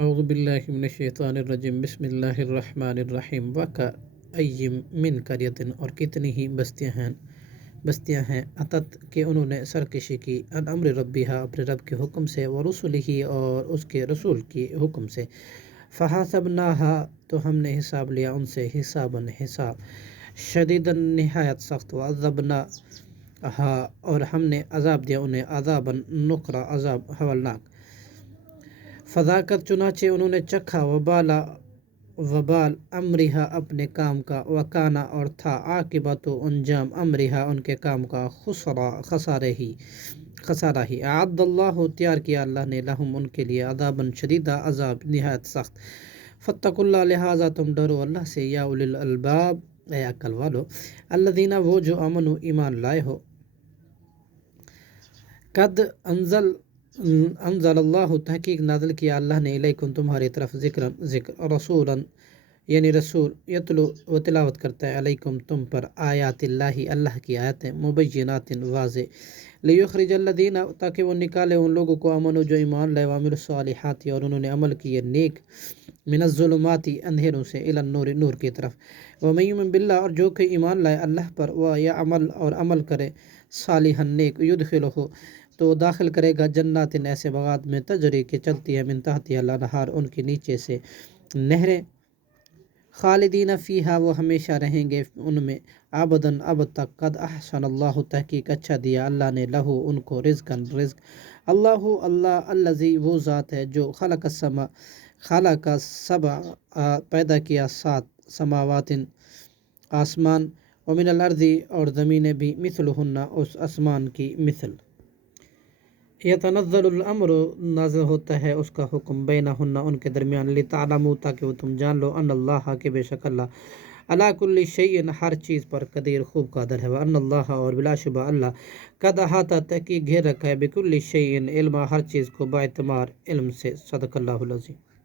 اعوذ باللہ من الشیطان الرجیم بسم اللہ الرحمن الرحیم وَكَأَيٍّ مِّن قَرْيَةٍ اور کتنی ہی بستیاں ہیں اتت کہ انہوں نے سرکشی کی ان امر ربیہا اپنے رب کے حکم سے ورسلہ اور اس کے رسول کی حکم سے فحاسبناہا تو ہم نے حساب لیا ان سے حساب شدیداً نہایت سخت وعذبناہا اور ہم نے عذاب دیا انہیں عذاباً نکرا عذاب ہولناک فذاقت چنانچہ انہوں نے چکھا وبال امرہا اپنے کام کا وکانا اور تھا عاقبت و انجام امرہا ان کے کام کا خسارہ ہی اعد اللہ تیار کیا اللہ نے لہم ان کے لیے عذاباً شدیدہ عذاب نہایت سخت فاتقوا اللہ لہذا تم ڈرو اللہ سے یا اولی الالباب اے عقل والو الذین وہ جو امنوا ایمان لائے ہو قد انزل اللہ تحقیق نازل کیا اللہ نے علیکم تمہاری طرف ذکر رسولا یعنی رسول یتلو و تلاوت کرتا ہے علیکم تم پر آیات اللہ کی آیاتیں مبینات واضح لیخرج الذین تاکہ وہ نکالے ان لوگوں کو امنو جو ایمان لائے وعملوا الصالحات اور انہوں نے عمل کیے نیک من الظلمات اندھیروں سے الی النور نور کی طرف ومن یؤمن باللہ اور جو کہ ایمان لائے اللہ پر ویعمل اور عمل کرے صالحا نیک یدخلہ تو داخل کرے گا جنات ایسے باغات میں تجری کے چلتی ہے من تحتها الانہار ان کے نیچے سے نہریں خالدین فیہا وہ ہمیشہ رہیں گے ان میں ابداً اب تک قد احسن اللہ تحقیق اچھا دیا اللہ نے لہو ان کو رزق اللہ الذی وہ ذات ہے جو خلق سبع پیدا کیا 7 سماوات آسمان ومن الارض اور زمینیں بھی مثلہن اس آسمان کی مثل یتنزل الامر نازل ہوتا ہے اس کا حکم بینہن ان کے درمیان لتعلموا تاکہ وہ تم جان لو ان اللہ کہ بے شک اللہ علی کل شیء ہر چیز پر قدیر خوب قادر ہے وان اللہ اور بلا شبہ اللہ قد احاطہ تحقیق گھیر رکھا ہے بکل شیء علم ہر چیز کو باعتبار علم سے صدق اللہ العظیم